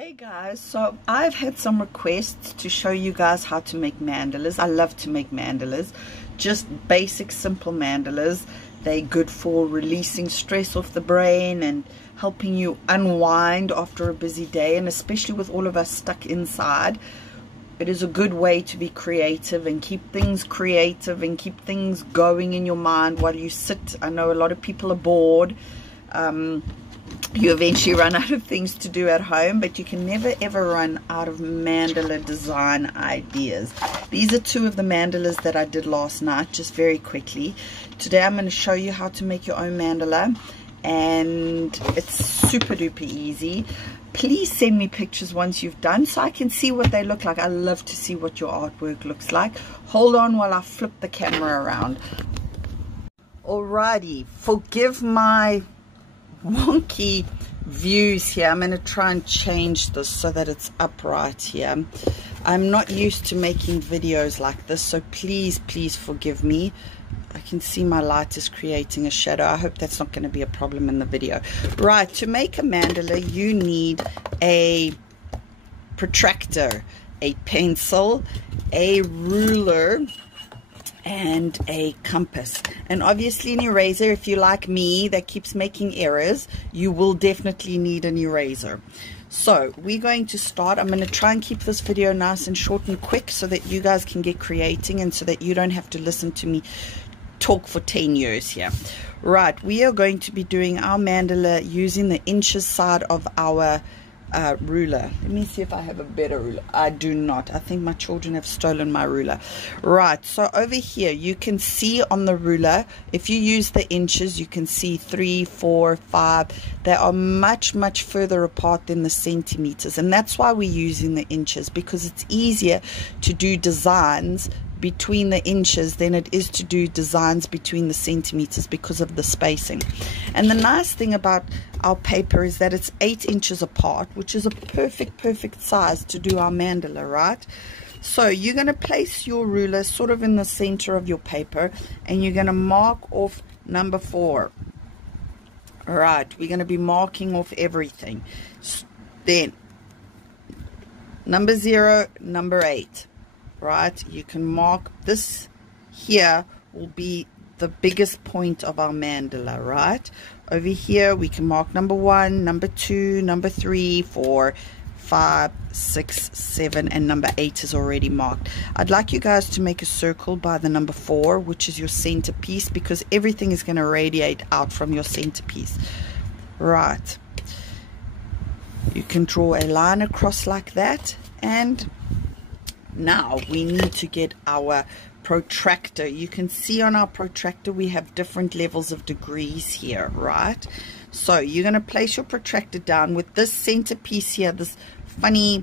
Hey guys, so I've had some requests to show you guys how to make mandalas. I love to make mandalas, just basic simple mandalas. They're good for releasing stress off the brain and helping you unwind after a busy day, and especially with all of us stuck inside, it is a good way to be creative and keep things creative and keep things going in your mind while you sit. I know a lot of people are bored. You eventually run out of things to do at home, but you can never ever run out of mandala design ideas. These are two of the mandalas that I did last night, just very quickly. Today I'm going to show you how to make your own mandala, and it's super duper easy. Please send me pictures once you've done so I can see what they look like. I love to see what your artwork looks like. Hold on while I flip the camera around. Alrighty, forgive my wonky views here. I'm going to try and change this so that it's upright here. I'm not used to making videos like this, so please forgive me. I can see my light is creating a shadow. I hope that's not going to be a problem in the video. Right, to make a mandala you need a protractor, a pencil, a ruler, and a compass, and obviously an eraser. If you're like me that keeps making errors, you will definitely need an eraser. So we're going to start. I'm going to try and keep this video nice and short and quick so that you guys can get creating and so that you don't have to listen to me talk for 10 years here. Right, we are going to be doing our mandala using the inches side of our ruler. Let me see if I have a better ruler. I do not. I think my children have stolen my ruler. Right, so over here you can see on the ruler, if you use the inches, you can see 3, 4, 5. They are much further apart than the centimeters, and that's why we're using the inches, because it's easier to do designs between the inches than it is to do designs between the centimeters because of the spacing. And the nice thing about our paper is that it's 8 inches apart, which is a perfect size to do our mandala, right? So you're going to place your ruler sort of in the center of your paper, and you're going to mark off number 4. All right, we're going to be marking off everything. Then number 0, number 8. Right, you can mark this here will be the biggest point of our mandala. Right, over here we can mark number 1, number 2, number 3, 4, 5, 6, 7, and number 8 is already marked. I'd like you guys to make a circle by the number 4, which is your centerpiece, because everything is going to radiate out from your centerpiece. Right, you can draw a line across like that, and now we need to get our protractor. You can see on our protractor we have different levels of degrees here, right? So you're going to place your protractor down with this centerpiece here, this funny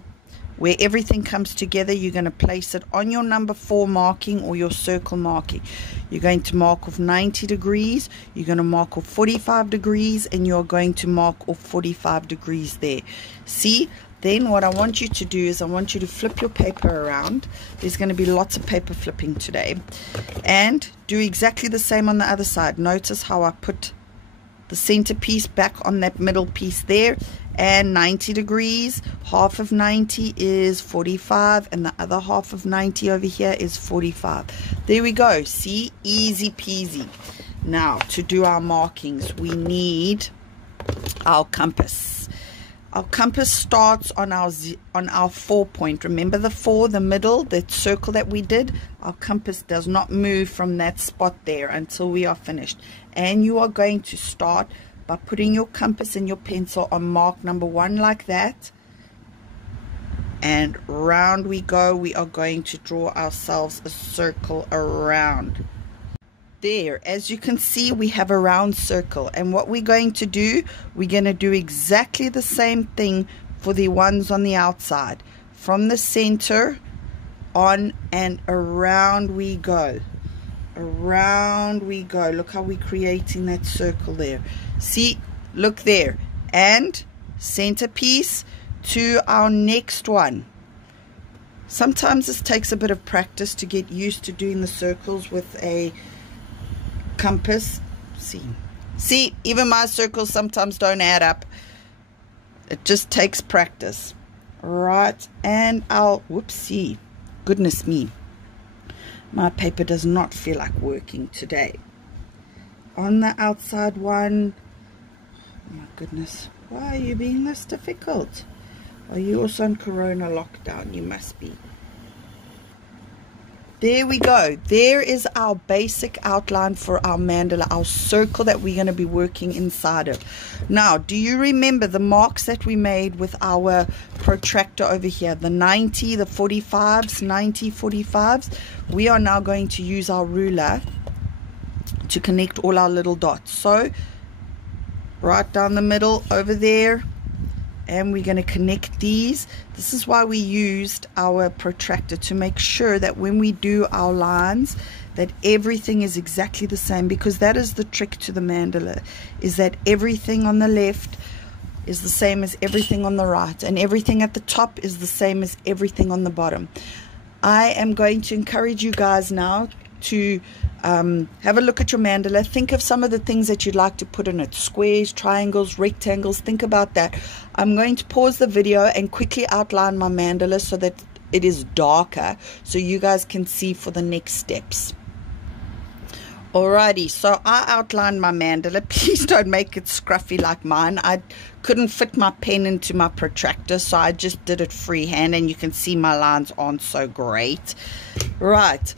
where everything comes together. You're going to place it on your number 4 marking or your circle marking. You're going to mark off 90 degrees, you're going to mark off 45 degrees, and you're going to mark off 45 degrees there. See? Then what I want you to do is I want you to flip your paper around. There's going to be lots of paper flipping today. And do exactly the same on the other side. Notice how I put the centerpiece back on that middle piece there. And 90 degrees, half of 90 is 45, and the other half of 90 over here is 45. There we go. See? Easy peasy. Now, to do our markings, we need our compass. Our compass starts on our 4 point. Remember the 4, the middle, that circle that we did? Our compass does not move from that spot there until we are finished. And you are going to start by putting your compass and your pencil on mark number 1 like that. And round we go. We are going to draw ourselves a circle around. There, as you can see, we have a round circle, and what we're going to do, we're going to do exactly the same thing for the ones on the outside. From the center on and around we go. Around we go. Look how we're creating that circle there. See, look there. And centerpiece to our next one. Sometimes this takes a bit of practice to get used to doing the circles with a compass. See, even my circles sometimes don't add up. It just takes practice. Right, and I'll, whoopsie, goodness me, my paper does not feel like working today. On the outside one, oh my goodness, why are you being this difficult? Are you also on Corona lockdown? You must be. There we go. There is our basic outline for our mandala, our circle that we're going to be working inside of. Now, do you remember the marks that we made with our protractor over here? The 90, the 45s, 90, 45s. We are now going to use our ruler to connect all our little dots. So, right down the middle over there. And we're going to connect these. This is why we used our protractor, to make sure that when we do our lines that everything is exactly the same, because that is the trick to the mandala, is that everything on the left is the same as everything on the right, and everything at the top is the same as everything on the bottom. I am going to encourage you guys now to have a look at your mandala. Think of some of the things that you'd like to put in it: squares, triangles, rectangles. Think about that. I'm going to pause the video and quickly outline my mandala so that it is darker, so you guys can see for the next steps. Alrighty, so I outlined my mandala. Please don't make it scruffy like mine. I couldn't fit my pen into my protractor, so I just did it freehand, and you can see my lines aren't so great. Right.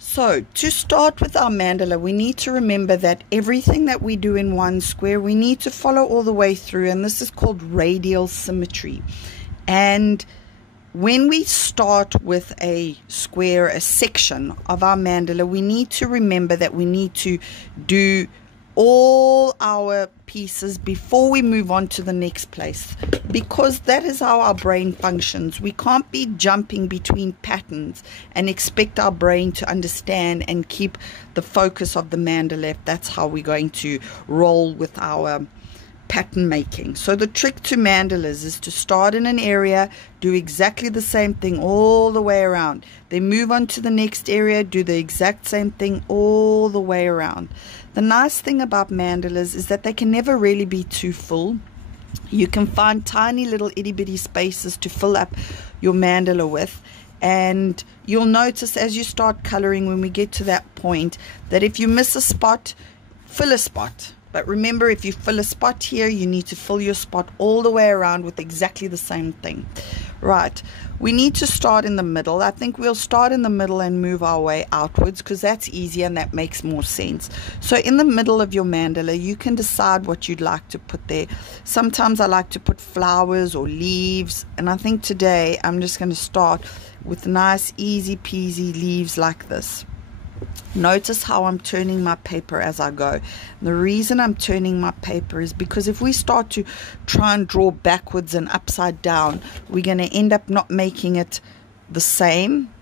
So, to start with our mandala, we need to remember that everything that we do in one square, we need to follow all the way through, and this is called radial symmetry. And when we start with a square, a section of our mandala, we need to remember that we need to do all our pieces before we move on to the next place, because that is how our brain functions. We can't be jumping between patterns and expect our brain to understand and keep the focus of the mandala. That's how we're going to roll with our pattern making. So the trick to mandalas is to start in an area, do exactly the same thing all the way around, then move on to the next area, do the exact same thing all the way around. The nice thing about mandalas is that they can never really be too full. You can find tiny little itty-bitty spaces to fill up your mandala with, and you'll notice as you start coloring, when we get to that point, that if you miss a spot, fill a spot. But remember, if you fill a spot here, you need to fill your spot all the way around with exactly the same thing. Right, we need to start in the middle. I think we'll start in the middle and move our way outwards, because that's easier and that makes more sense. So in the middle of your mandala, you can decide what you'd like to put there. Sometimes I like to put flowers or leaves, and I think today I'm just going to start with nice easy peasy leaves like this. Notice how I'm turning my paper as I go. The reason I'm turning my paper is because if we start to try and draw backwards and upside down, we're going to end up not making it the same,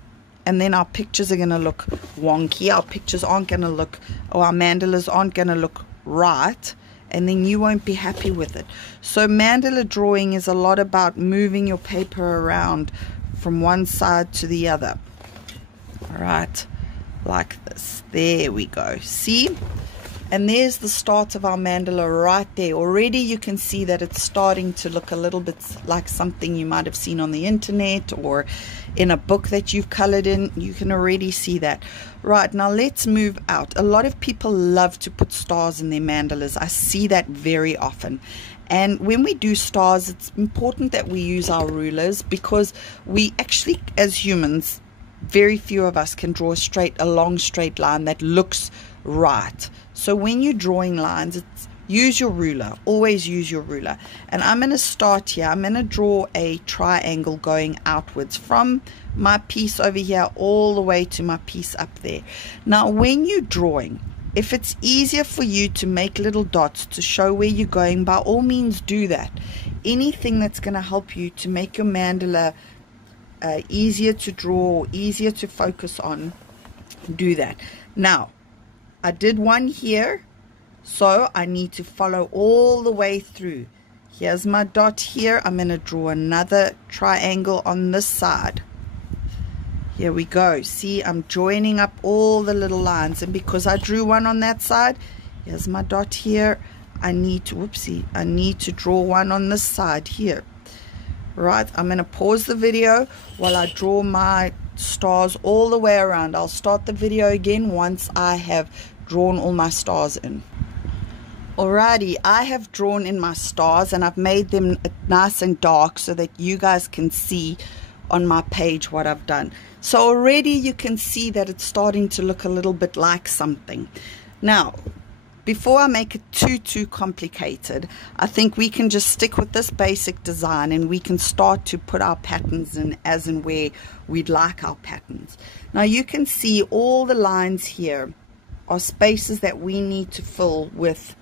and then our pictures are going to look wonky. Our pictures aren't going to look, or our mandalas aren't going to look right, and then you won't be happy with it. So mandala drawing is a lot about moving your paper around from one side to the other. All right, like this. There we go. See? And there's the start of our mandala right there. Already you can see that it's starting to look a little bit like something you might have seen on the internet or in a book that you've colored in. You can already see that. Right, now let's move out. A lot of people love to put stars in their mandalas. I see that very often. And when we do stars, it's important that we use our rulers, because we actually, as humans, very few of us can draw a long straight line that looks right. So when you're drawing lines, use your ruler. Always use your ruler. And I'm going to start here. I'm going to draw a triangle going outwards from my piece over here all the way to my piece up there. Now when you're drawing, if it's easier for you to make little dots to show where you're going, by all means do that. Anything that's going to help you to make your mandala easier to draw, easier to focus on, do that. Now I did one here, so I need to follow all the way through. Here's my dot here. I'm going to draw another triangle on this side. Here we go. See, I'm joining up all the little lines, and because I drew one on that side, here's my dot here. I need to, whoopsie, I need to draw one on this side here. Right, I'm going to pause the video while I draw my stars all the way around. I'll start the video again once I have drawn all my stars in. Alrighty, I have drawn in my stars and I've made them nice and dark so that you guys can see on my page what I've done. So already you can see that it's starting to look a little bit like something. Now, before I make it too complicated, I think we can just stick with this basic design and we can start to put our patterns in as and where we'd like our patterns. Now you can see all the lines here are spaces that we need to fill with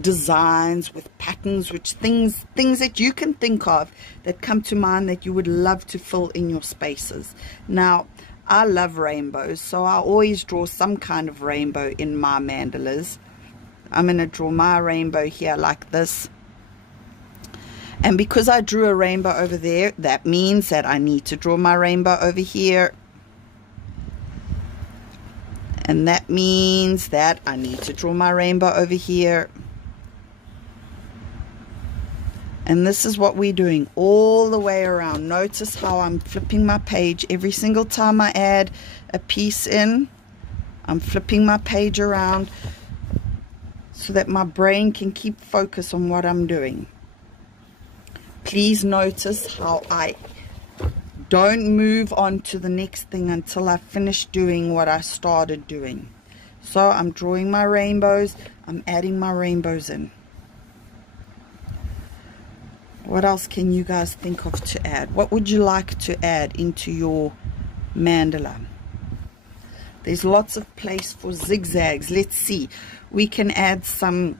designs, with patterns, which things that you can think of that come to mind that you would love to fill in your spaces. Now, I love rainbows, so I always draw some kind of rainbow in my mandalas. I'm going to draw my rainbow here like this. And because I drew a rainbow over there, that means that I need to draw my rainbow over here. And that means that I need to draw my rainbow over here. And this is what we're doing all the way around. Notice how I'm flipping my page every single time I add a piece in. I'm flipping my page around so that my brain can keep focus on what I'm doing. Please notice how I don't move on to the next thing until I finish doing what I started doing. So I'm drawing my rainbows. I'm adding my rainbows in. What else can you guys think of to add? What would you like to add into your mandala? There's lots of place for zigzags. Let's see. We can add some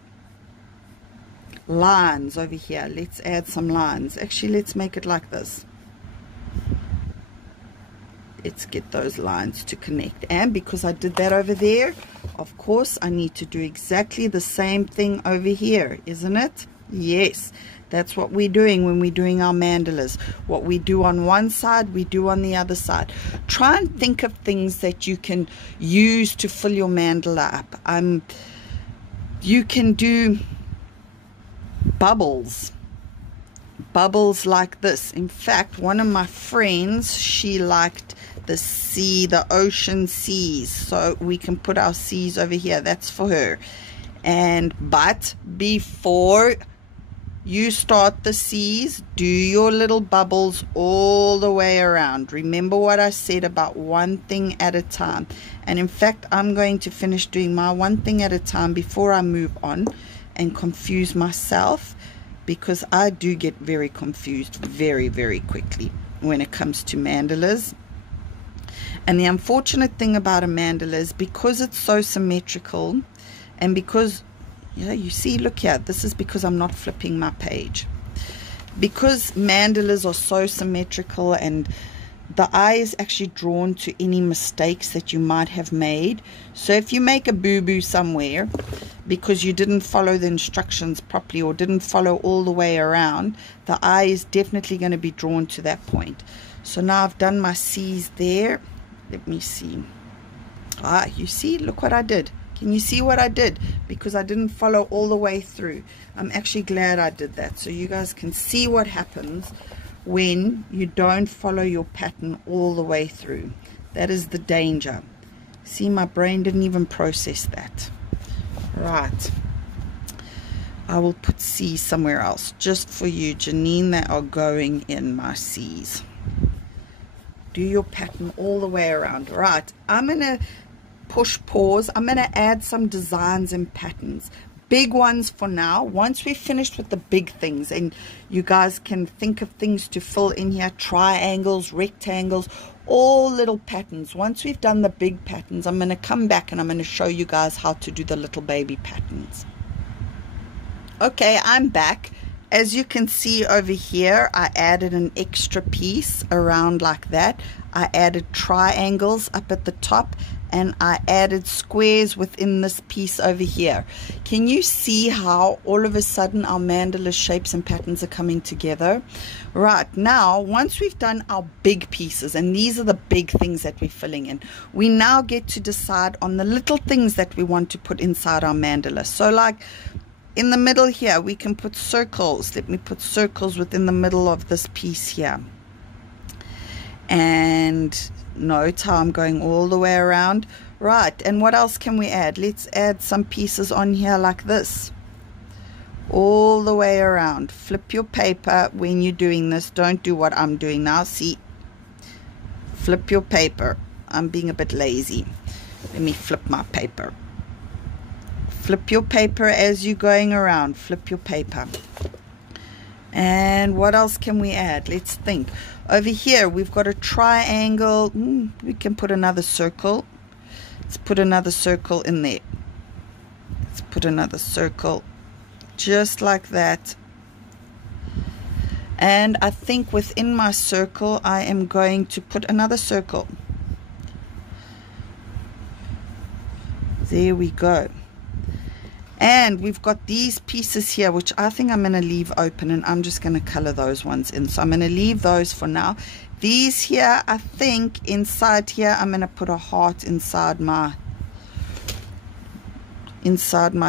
lines over here. Let's add some lines. Actually, let's make it like this. Let's get those lines to connect. And because I did that over there, of course, I need to do exactly the same thing over here, isn't it? Yes. That's what we're doing when we're doing our mandalas. What we do on one side, we do on the other side. Try and think of things that you can use to fill your mandala up. You can do bubbles. Bubbles like this. In fact, one of my friends, she liked the sea, the ocean seas. So we can put our seas over here. That's for her. But before you start the seas, do your little bubbles all the way around. Remember what I said about one thing at a time. And in fact, I'm going to finish doing my one thing at a time before I move on and confuse myself, because I do get very confused very quickly when it comes to mandalas. And the unfortunate thing about a mandala is because it's so symmetrical, and because you see, look here, this is because I'm not flipping my page. Because mandalas are so symmetrical and the eye is actually drawn to any mistakes that you might have made. So if you make a boo-boo somewhere because you didn't follow the instructions properly or didn't follow all the way around, the eye is definitely going to be drawn to that point. So now I've done my C's there. Let me see. You see, look what I did. Can you see what I did? Because I didn't follow all the way through. I'm actually glad I did that, so you guys can see what happens when you don't follow your pattern all the way through. That is the danger. See, my brain didn't even process that. Right. I will put C somewhere else just for you, Janine, that are going in my C's. Do your pattern all the way around. Right. I'm going to push pause. I'm going to add some designs and patterns, big ones for now. Once we've finished with the big things and you guys can think of things to fill in here, triangles, rectangles, all little patterns. Once we've done the big patterns, I'm going to come back and I'm going to show you guys how to do the little baby patterns. Okay, I'm back. As you can see over here, I added an extra piece around like that. I added triangles up at the top and I added squares within this piece over here. Can you see how all of a sudden our mandala shapes and patterns are coming together? Right, now once we've done our big pieces, and these are the big things that we're filling in, we now get to decide on the little things that we want to put inside our mandala. So like in the middle here, we can put circles. Let me put circles within the middle of this piece here. And note how I'm going all the way around. Right, and what else can we add? Let's add some pieces on here like this. All the way around. Flip your paper when you're doing this. Don't do what I'm doing now. See? Flip your paper. I'm being a bit lazy. Let me flip my paper. Flip your paper as you're going around. Flip your paper. And what else can we add? Let's think. Over here, we've got a triangle. We can put another circle. Let's put another circle in there. Let's put another circle. Just like that. And I think within my circle, I am going to put another circle. There we go. And we've got these pieces here, which I think I'm going to leave open, and I'm just going to color those ones in. So I'm going to leave those for now. These here, I think inside here, I'm going to put a heart inside my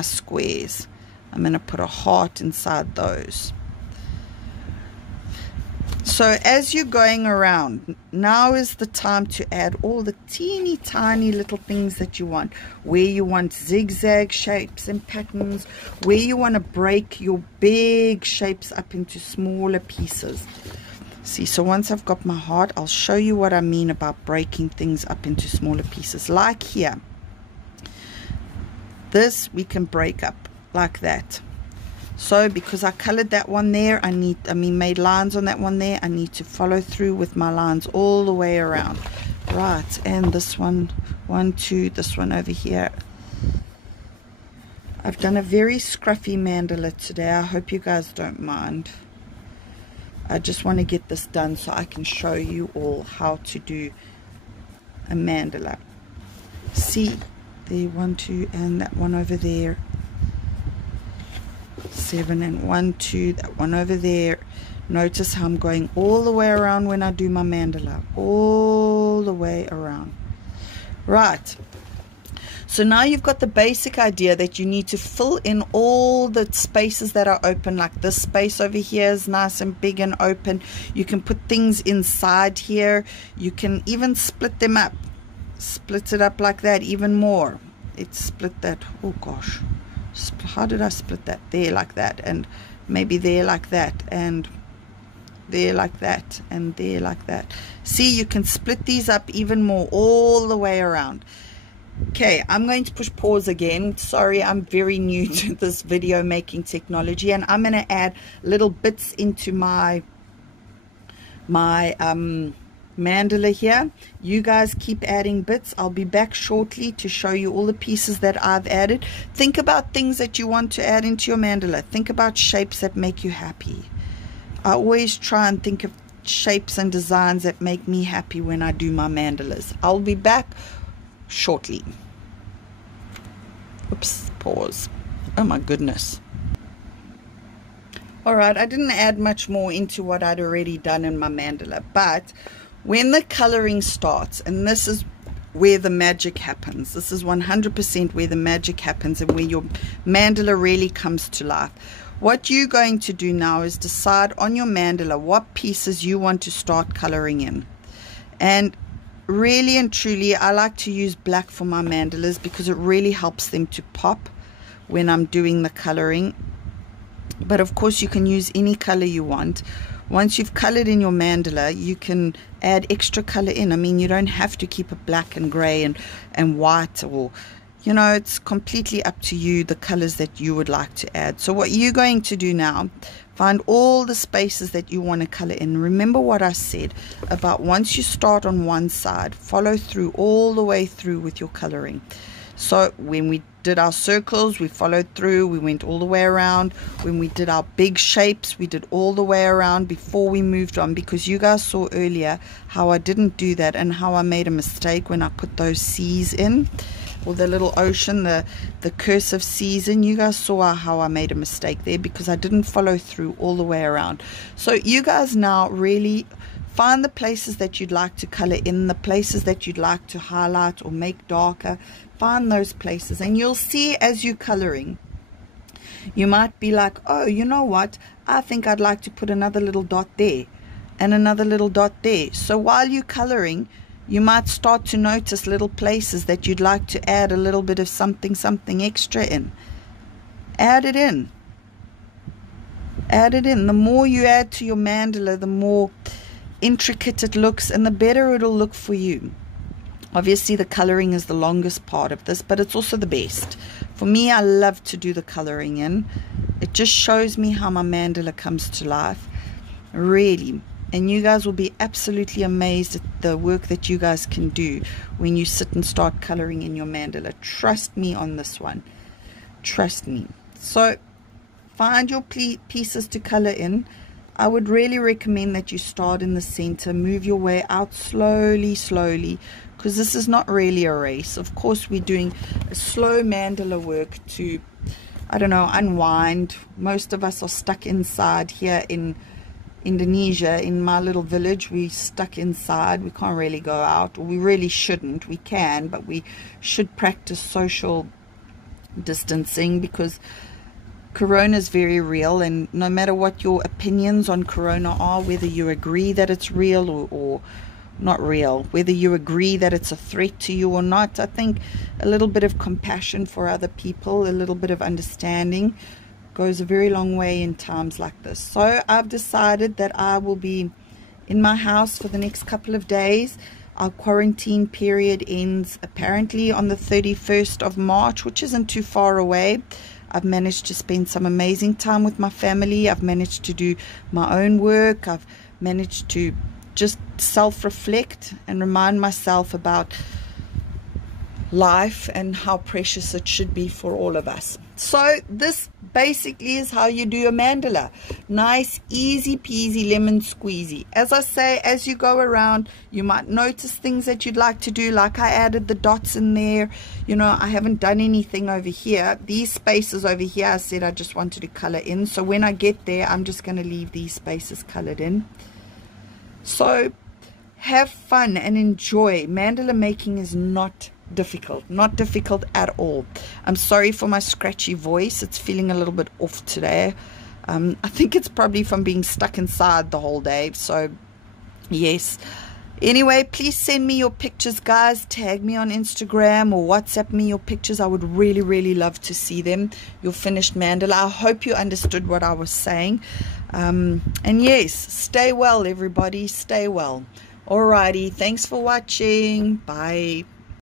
squares. I'm going to put a heart inside those. So as you're going around, now is the time to add all the teeny tiny little things that you want. Where you want zigzag shapes and patterns, where you want to break your big shapes up into smaller pieces. See, so once I've got my heart, I'll show you what I mean about breaking things up into smaller pieces. Like here, this we can break up like that. So because I colored that one there, made lines on that one there, I need to follow through with my lines all the way around. Right, and this one, 1, 2, this one over here. I've done a very scruffy mandala today. I hope you guys don't mind. I just want to get this done so I can show you all how to do a mandala. See, there, 1, 2, and that one over there. 7 and 1, 2, that one over there. Notice how I'm going all the way around when I do my mandala, all the way around. Right, so now you've got the basic idea that you need to fill in all the spaces that are open. Like this space over here is nice and big and open. You can put things inside here. You can even split them up, split it up like that even more. It's split that, oh gosh, how did I split that? There like that, and maybe there like that, and there like that, and there like that. See, you can split these up even more all the way around. Okay, I'm going to push pause again. Sorry, I'm very new to this video making technology, and I'm going to add little bits into my mandala here. You guys keep adding bits. I'll be back shortly to show you all the pieces that I've added. Think about things that you want to add into your mandala. Think about shapes that make you happy. I always try and think of shapes and designs that make me happy when I do my mandalas. I'll be back shortly. Oops, pause. Oh my goodness. Alright, I didn't add much more into what I'd already done in my mandala, but when the coloring starts, and this is where the magic happens, this is 100% where the magic happens and where your mandala really comes to life. What you're going to do now is decide on your mandala what pieces you want to start coloring in. And really and truly, I like to use black for my mandalas because it really helps them to pop when I'm doing the coloring. But of course you can use any color you want. Once you've colored in your mandala, you can add extra color in. I mean, you don't have to keep it black and gray and white, or, you know, it's completely up to you, the colors that you would like to add. So what you're going to do now, find all the spaces that you want to color in. Remember what I said about once you start on one side, follow through all the way through with your coloring. So when we did our circles, we followed through, we went all the way around. When we did our big shapes, we did all the way around before we moved on, because you guys saw earlier how I didn't do that and how I made a mistake when I put those C's in, or the little ocean, the cursive C's in. You guys saw how I made a mistake there because I didn't follow through all the way around. So you guys now really find the places that you'd like to color in, the places that you'd like to highlight or make darker. Find those places, and you'll see as you're coloring, You might be like, oh, you know what, I think I'd like to put another little dot there and another little dot there. So while you're coloring, you might start to notice little places that you'd like to add a little bit of something extra in. Add it in. Add it in. The more you add to your mandala, the more intricate it looks and the better it'll look for you. Obviously the coloring is the longest part of this, but it's also the best. For me, I love to do the coloring in. It just shows me how my mandala comes to life, really. And you guys will be absolutely amazed at the work that you guys can do when you sit and start coloring in your mandala. Trust me on this one. Trust me. So find your pieces to color in. I would really recommend that you start in the center, move your way out slowly, because this is not really a race. Of course, we're doing a slow mandala work to, I don't know, unwind. Most of us are stuck inside here in Indonesia. In my little village, we're stuck inside. We can't really go out, or we really shouldn't. We can, but we should practice social distancing, because Corona is very real, and no matter what your opinions on Corona are, whether you agree that it's real or not real, whether you agree that it's a threat to you or not, I think a little bit of compassion for other people, a little bit of understanding goes a very long way in times like this. So I've decided that I will be in my house for the next couple of days. Our quarantine period ends apparently on the 31st of March, which isn't too far away. I've managed to spend some amazing time with my family. I've managed to do my own work. I've managed to just self-reflect and remind myself about life and how precious it should be for all of us. So this basically is how you do your mandala. Nice, easy peasy, lemon squeezy. As I say, as you go around, you might notice things that you'd like to do, like I added the dots in there. You know, I haven't done anything over here. These spaces over here, I said I just wanted to color in. So when I get there, I'm just going to leave these spaces colored in. So have fun and enjoy. Mandala making is not difficult at all. I'm sorry for my scratchy voice. It's feeling a little bit off today. I think it's probably from being stuck inside the whole day. So yes, anyway, please send me your pictures, guys. Tag me on Instagram or WhatsApp me your pictures. I would really love to see them, your finished mandala. I hope you understood what I was saying. And yes, stay well, everybody. Stay well. Alrighty, thanks for watching. Bye.